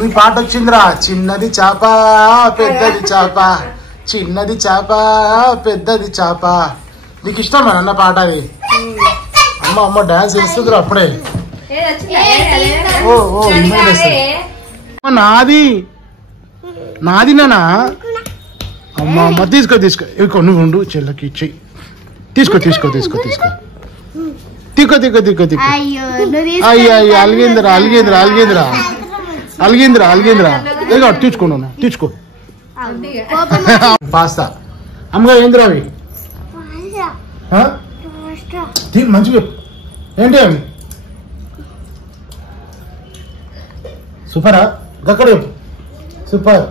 నీ పాట వచ్చిందిరా. చిన్నది చాప పెద్దది చాప, చిన్నది చాప పెద్దది చాప. నీకు ఇష్టం అన్న పాట అది? అమ్మ అమ్మ డాన్స్ వేస్తుందిరా అప్పుడే. ఓ ఓ నాది నాది నానా. అమ్మ అమ్మ తీసుకో తీసుకో. ఇక నువ్వు ఉండు చెల్లకి ఇచ్చేయి. తీసుకో తీసుకో తీసుకో తీసుకో తీకో తీకో తీకో తీకో. అయ్యో అయ్యో అలిగిందిరా అలిగిందిరా అలిగిందిరా అలిగిందిరా అలిగిందిరా. ఇక తీసుకోను తీసుకో. పాస్తా అమ్మగా ఏందిరా అవి? మంచిగా ఏంటి అవి? సూపరా? అక్కడ సూపర్.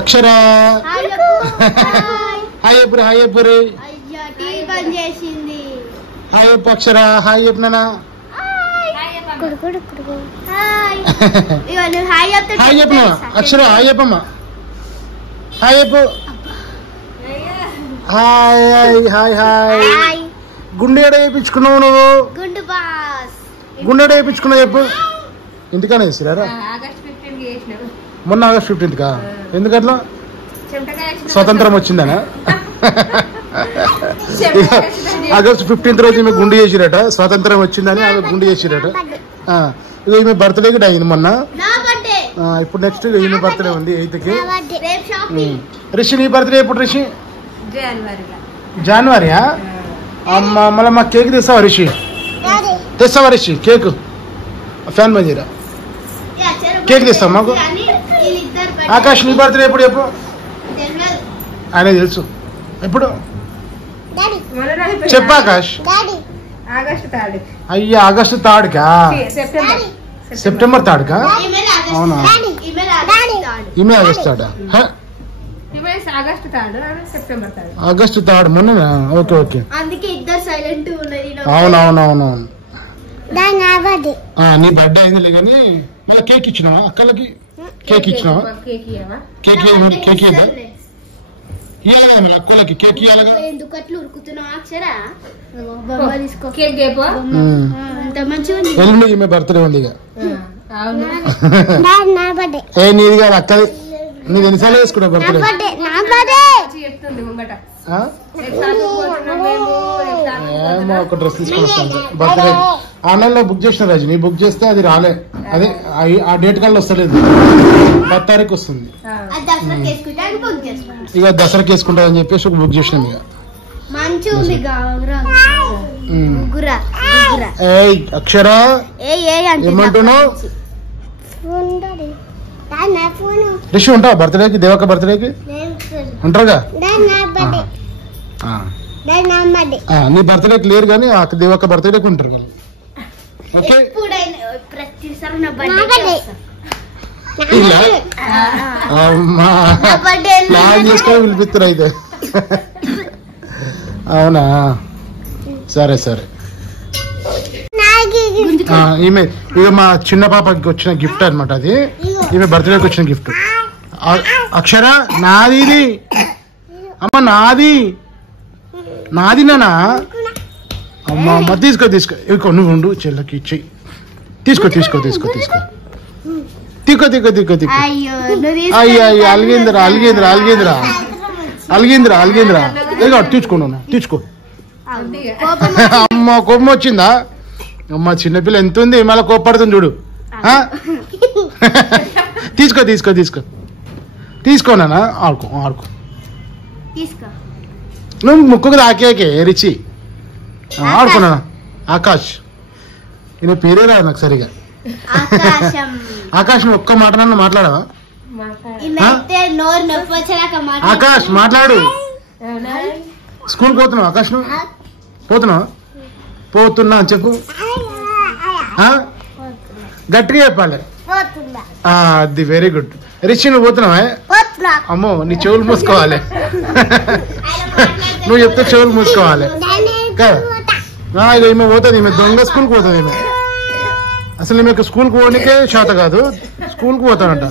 అక్షర హాయ్ చెప్పు హాయ్ చెప్పు రే. హాయ్ చెప్పు అక్షర. హాయ్ చెప్పు నాన్న. హాయ్ చెప్పు అక్షర. హాయ్ చెప్పమ్మా. హాయ్ చెప్పు. Hi hi hi. గుండె ఎడ వేయించుకున్నావు నువ్వు? గుండె వేయించుకున్నావు చెప్పు. ఇంటికానే వేసిరారా? మొన్న ఆగస్ట్ 15th కా? ఎందుకట్లా? స్వతంత్రం వచ్చిందనా? ఆగస్ట్ 15th రోజు ఈమె గుండు చేసిరట. స్వాతంత్రం వచ్చిందని ఆమె గుండు చేసిరట. ఇక ఈమె బర్త్డేకి అయింది మొన్న. ఇప్పుడు నెక్స్ట్ ఈమె బర్త్డే ఉంది 8th కి. రిషి నీ బర్త్డే ఎప్పుడు రిషి? జనవరియా? అమ్మ మళ్ళీ మాకు కేక్ తెస్తావా రిషి? తెస్తావా రిషి కేక్? ఫ్యాన్ బందీరా. కేక్ తెస్తావా మాకు? ఆకాష్ నీ బర్త్డే ఎప్పుడు చెప్పు? ఆయన తెలుసు. ఎప్పుడు చెప్పు ఆకాష్. అయ్యా ఆగస్టు 3rd కా? సెప్టెంబర్ 3rd కా? అవునా? ఈమె ఆగస్ట్ 3rd. ఆగస్టు 3rd మొన్న. Okay okay. అవునవునవునవును. నీ బర్త్డే అయింది కానీ మళ్ళీ కేక్ ఇచ్చినావా అక్కలకి? కేక్ ఇచ్చినావా? కేక్ కేక్ ఇవ్వదా? ఇవ్వాలి కదా మళ్ళీ అక్కలకి కేక్ ఇవ్వాలి కదా. ఎల్లుండి ఈమె బర్త్డే ఉంది ఇక. ఏ నీది కాదు అక్కది. నీది ఎన్నిసార్లు వేసుకున్నావు బర్త్డే? ఏమో ఒక డ్రెస్ తీసుకొని వస్తాను బర్త్డే. ఆన్లైన్ లో బుక్ చేసిన రాజు. నీ బుక్ చేస్తే అది రాలే. అదే ఆ డేట్ కల్లా వస్తలేదు. 10 తారీఖు వస్తుంది. ఇక దసరాకి వేసుకుంటా అని చెప్పేసి ఒక బుక్ చేసినాం. ఇక అక్షర ఏమంటున్నావు? రిషి ఉంటావా బర్త్డేకి? దేవక్క బర్త్డేకి ఉంటారుగా? నీ బర్త్డేకి లేరు కానీ ఆ దేవక్క బర్త్డేకి ఉంటారు వాళ్ళు. ఓకే ప్లాన్ చేసుకొని పిలిపిస్తారు అయితే. అవునా? సరే సరే. ఈమె ఇక మా చిన్న పాపకి వచ్చిన గిఫ్ట్ అనమాట అది. ఈమె బర్త్డేకి వచ్చిన గిఫ్ట్. అక్షర నాది ఇది. అమ్మ నాది నాది నానా. అమ్మ అమ్మ తీసుకో తీసుకో. ఇక నువ్వు ఉండు చెల్లకి ఇచ్చేయి. తీసుకో తీసుకో తీసుకో తీసుకో తీకో తీకో తీకో తీకో. అయ్యో అయ్యో అలిగిందిరా అలిగిందిరా అలిగిందిరా అలిగిందిరా అలిగిందిరా. ఇక తీసుకోను తీసుకో. అమ్మ కోపం వచ్చిందా? అమ్మ చిన్నపిల్ల ఎంత ఉంది మళ్ళీ కోప్పడుతుంది చూడు. తీసుకో తీసుకో తీసుకో తీసుకోనా. ఆడుకో ఆడుకో. నువ్వు ముక్కుకు తాకేకే రిచి. ఆడుకున్నా. ఆకాష్ ఈయన పేరే రాదు నాకు సరిగా. ఆకాష్ నువ్వు ఒక్క మాట నన్ను మాట్లాడవా? ఆకాష్ మాట్లాడు. స్కూల్ పోతున్నావు ఆకాష్? నువ్వు పోతున్నావా? పోతున్నా అని చెప్పు. గట్టిగా చెప్పాలి. అది వెరీ గుడ్. రిషి నువ్వు పోతున్నావా? అమ్మో నీ చెవులు మూసుకోవాలి. నువ్వు చెప్తే చెవులు మూసుకోవాలి కదా. ఈమె పోతుంది. ఈమె దొంగ స్కూల్కి పోతుంది. ఈమె అసలు ఈమె స్కూల్కి పోనీకే శాత కాదు. స్కూల్కి పోతానంట.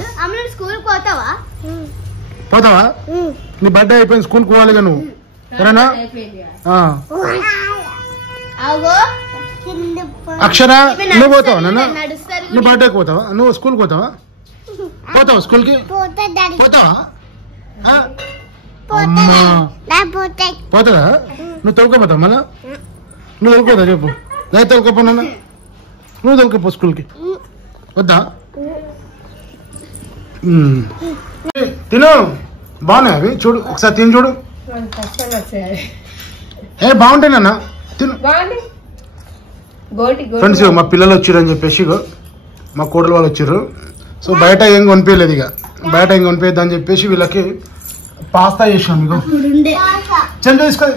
పోతావా? నీ బర్త్డే అయిపోయింది. స్కూల్కి పోవాలిగా నువ్వు. సరేనా? అక్షర నువ్వు పోతావా నాన్న? నువ్వు బర్త్డేకి పోతావా? నువ్వు స్కూల్కి పోతావా? పోతావా స్కూల్కి? పోతావా? పోతావా? నువ్వు తొలకపోతావు మళ్ళా? నువ్వు తొలకపోతావు చెప్పు. నేను తొలకపో నాన్న, నువ్వు తొలకపో స్కూల్కి. వద్దా? తిను. బాగున్నాయి అవి, చూడు ఒకసారి తిని చూడు. ఏ బాగుంటాయి నాన్న, తిను. ఫ్రెండ్స్ మా పిల్లలు వచ్చారు అని చెప్పేసి మా కోడలు వాళ్ళు వచ్చారు. సో బయట ఏం కొనిపించలేదు, ఇక బయట ఏం కొనిపించద్దు అని చెప్పేసి వీళ్ళకి పాస్తా చేసినాం. ఇగో చెంచా తీసుకో,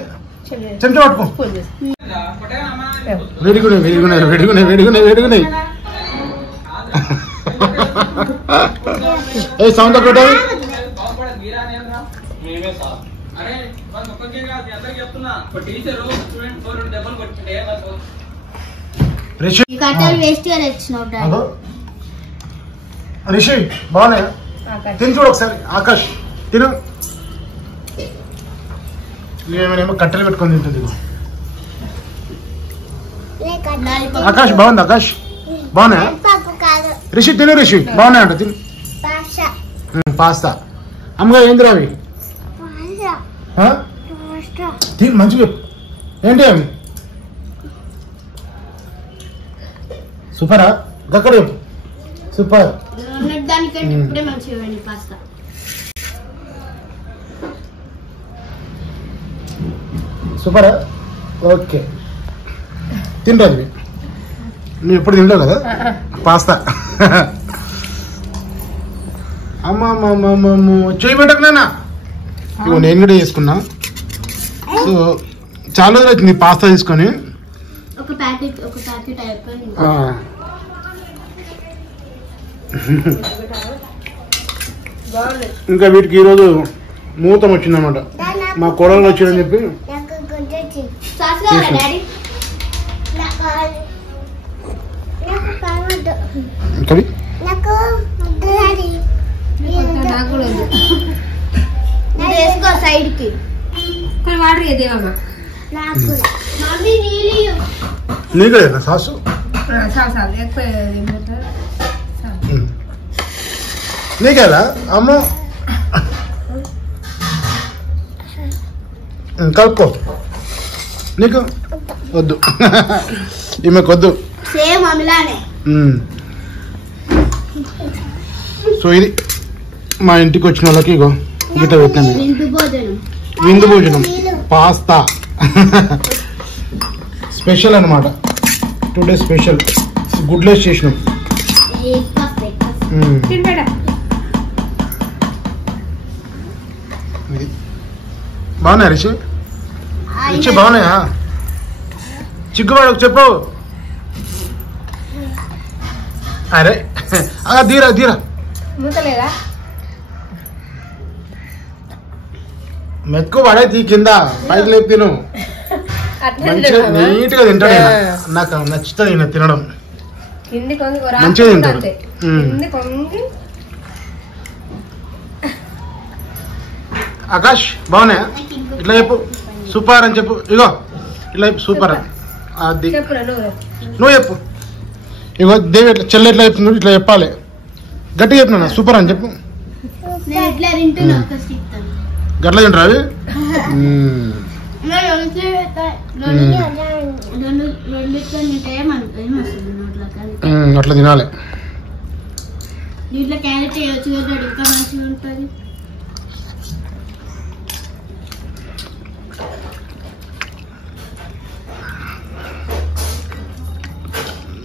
చెంచా పట్టుకో. వేడిగున్నాయి వేడిగున్నాయి వేడిగున్నాయి వేడిగున్నాయి వేడిగున్నాయి. ఏ సౌండ్ ఒకటి రిషి బాగున్నాయా? తిని చూడు ఒకసారి. ఆకాష్ తిను. ఏమేమో కట్టెలు పెట్టుకొని తింటుంది. ఆకాష్ బాగుంది. ఆకాష్ బాగున్నాయా? రిషి తిను. రిషి బాగున్నాయంట, తిను. పాస్తా అమ్మగా ఏందిరా అవి? తిను మంచిగా. ఏంటి అవి? సూపరా? అక్కడ చెప్పు. సూపర్. సూపరా? ఓకే తింటాది. నువ్వు ఎప్పుడు తింటావు కదా పాస్తా. అమ్మ చేయి పెట్టకు నాన్న. ఇగో నేను కూడా చేసుకున్నా. సో చాలా రోజులు వచ్చింది పాస్తా తీసుకొని. ఇంకా వీటికి ఈరోజు ముహూర్తం వచ్చిందన్నమాట. మా కోడలు వచ్చిందని చెప్పి నీకు లేదా సాసు? నీకేదా అమ్మ? కలుపుకో. నీకు వద్దు, ఈమెకు వద్దు. సో ఇది మా ఇంటికి వచ్చిన వాళ్ళకి ఇగో గిట్ట పెట్టినాము. విందు భోజనం పాస్తా స్పెషల్ అనమాట. టుడే స్పెషల్ గుడ్లెస్ చేసినాం. బాగున్నాయా రిషి? రిషి బాగున్నాయా? చిక్కువాడు చెప్పు. అరే ధీరా ధీరా. మెతుకు పడేది కింద, పైకి లేపు తిను. మంచిగా నీట్ గా తింటాడు. నాకు నచ్చుతుంది ఈయన తినడం. మంచిగా తింటాడు. ఆకాష్ బాగున్నాయా? ఇట్లా చెప్పు సూపర్ అని చెప్పు. ఇగో ఇట్లా చెప్పు సూపర్ అని. అది నువ్వు చెప్పు. ఇగో దేవి ఎట్లా చెల్లె ఎట్లా చెప్తుంది ఇట్లా చెప్పాలి. గట్టిగా చెప్పినా సూపర్ అని చెప్పు. గట్ల తింటారు అవి. అట్లా తినాలి.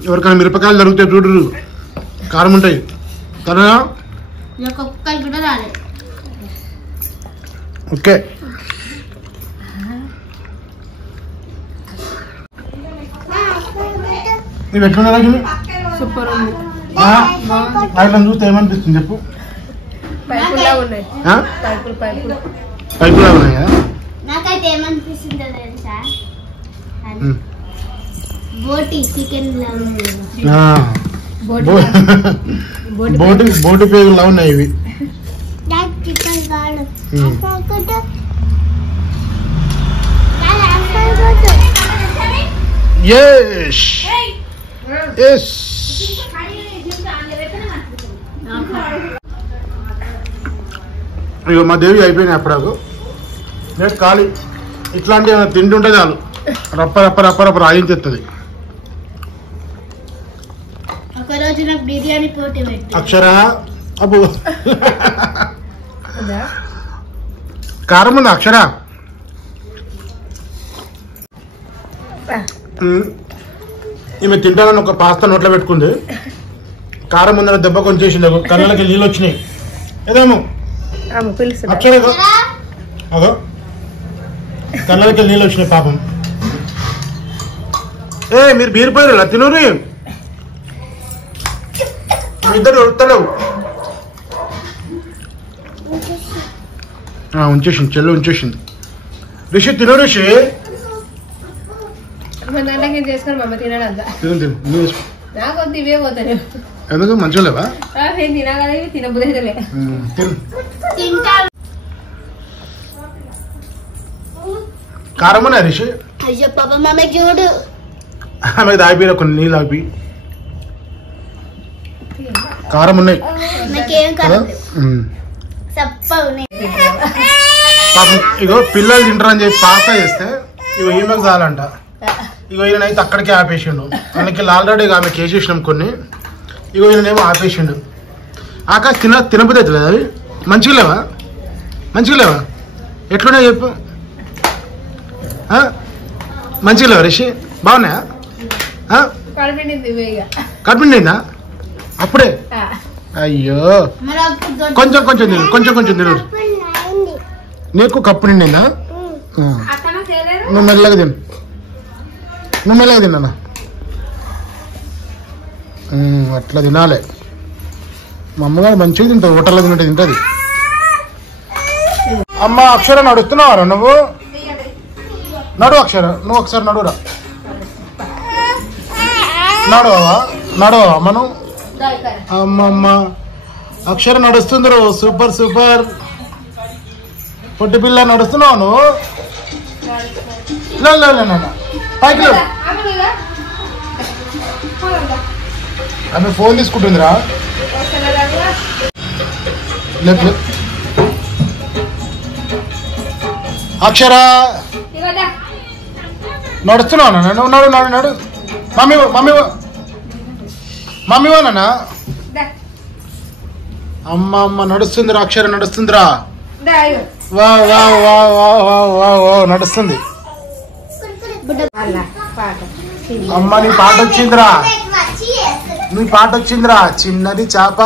ఎవరికైనా మిరపకాయలు దొరుకుతాయి చూడు, కారం ఉంటాయి కదా. ఓకే ఇవి ఎట్లున్నా సూపర్ ఉంది. వాటిని చూస్తే ఏమనిపిస్తుంది చెప్పు. పైపులా ఉన్నాయి. పైపులా ఉన్నాయా? నాకైతే ఏమనిపిస్తుందో తెలుసా, బోటి చికెన్ బోటి పేగులా ఉన్నాయి ఇవి. Yes yes. ఇక మా దేవి అయిపోయినాయి అప్పుడు నేను ఖాళీ. ఇట్లాంటి ఏమైనా తింటుంటే చాలు రప్ప రప్ప రప్ప రప్ప రాయించేస్తుంది. ఒకరోజు నాకు బిర్యానీ పోటీ పెట్టి అక్షర అబ్బు కారం ఉంది అక్షర. ఈమె తింటానని ఒక పాస్తా నోట్లో పెట్టుకుంది. కారం ఉందని దెబ్బ కొంచెం చేసింది. కళ్ళకి నీళ్ళు వచ్చినాయి. ఏదేమో అక్షర అదో కళ్ళకి నీళ్ళు వచ్చినాయి పాపం. మీరు బీరిపోయారు తినూరి ఇద్దరు ఉడతలేవు. ఉంచేసింది చెల్లి ఉంచేసింది. రిషి తిను రిషి చేసుకొని మమ్మ తినడంతా తిను తిను నాకు ఇవే పోతాను. ఎందుకు మంచిగా లేవా? తినగానే తినబుదలే తిను. కారం ఉన్నాయి రిషి. అయ్యో పాప మమ్మీ చూడు ఆమె దాగిపోయిన కొన్ని నీళ్ళు ఆపి కారం ఉన్నాయి. నాకేం కాదు సప్పగా ఉన్నాయి. పాపం ఇగో పిల్లలు తింటారని చెప్పి పాస్తా చేస్తే ఇగో ఈమెకు చాలంట. ఇగో ఈయనైతే అక్కడికే ఆపేసిండు. మనకి ఆల్రెడీ ఆమె కేసేసినాం కొన్ని. ఇగో ఈయనేమో ఆపేసిండు. ఆకాశ తినబుద్ధి అవుతుంది అవి. మంచిగా లేవా? మంచిగా లేవా? ఎట్లున్నాయి చెప్పు. మంచిగా లేవా రిషి? బాగున్నాయా? కడుపుండిందా అప్పుడే? అయ్యో కొంచెం కొంచెం తిను కొంచెం కొంచెం తిను. నీకు కప్పు నిండిందా? నువ్వు మెల్లగా తిను. నువ్వు మెల్లగా తిన్నా. అట్లా తినాలి. మా అమ్మగారు మంచిగా తింటుంది. హోటల్లో తింటే తింటుంది. అమ్మ అక్షర నడుస్తున్నావారా నువ్వు? నడు అక్షర నువ్వు ఒకసారి నడురా. నడవా నడవా మనం. అమ్మమ్మ అక్షర నడుస్తుందిరు. Super super. పొట్టి పిల్ల నడుస్తున్నావు నువ్వు. పైకి ఆమె ఫోన్ తీసుకుంటుందిరా. అక్షర నడుస్తున్నావు నన్ను. నడు నడు నడు. మమ్మీ మమ్మీ మమ్మీ వానా? అమ్మ అమ్మ నడుస్తుందిరా. అక్షర నడుస్తుందిరా. వా వా వా వా వా వా వా నడుస్తుంది. అమ్మ నీ పాట వచ్చిందిరా. నీ పాట వచ్చిందిరా. చిన్నది చేప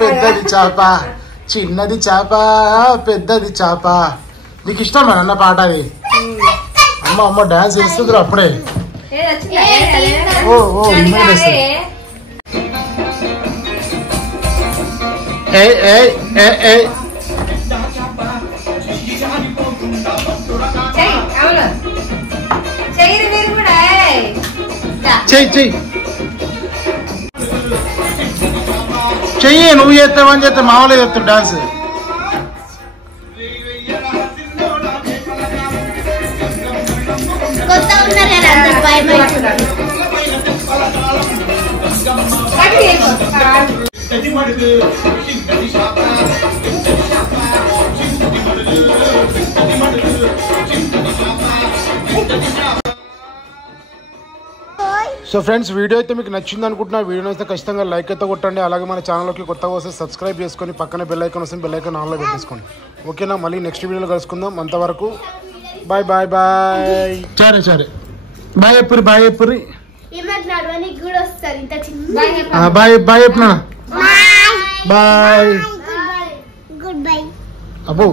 పెద్దది చేప, చిన్నది చేప పెద్దది చేప. నీకు ఇష్టమా అన్న పాట అది? అమ్మ అమ్మ డాన్స్ వేస్తుందిరా అప్పుడే. ఓ ఓ చెయ్యి చెయ్యి. నువ్వు చేస్తావని చేస్తే మామూలుగా చెప్తాడు డాన్స్. సో ఫ్రెండ్స్ వీడియో అయితే మీకు నచ్చింది అనుకుంటున్నా. వీడియో అయితే ఖచ్చితంగా లైక్ అయితే కొట్టండి. అలాగే మన ఛానల్కి కొత్తగా వస్తే సబ్స్క్రైబ్ చేసుకొని పక్కన బెల్ ఐకాన్ వస్తుంది. బెల్ ఐకాన్ ఆన్లో పెట్టేసుకోండి. ఓకేనా? మళ్ళీ నెక్స్ట్ వీడియోలో కలుసుకుందాం. అంతవరకు బాయ్ బాయ్ బాయ్. సరే సరే బాయ్ ఎప్పుడు బాయ్ ఎప్పుడు బాయ్ బాయ్ ఎప్పుడు బాయ్. గుడ్ బై అబ్బో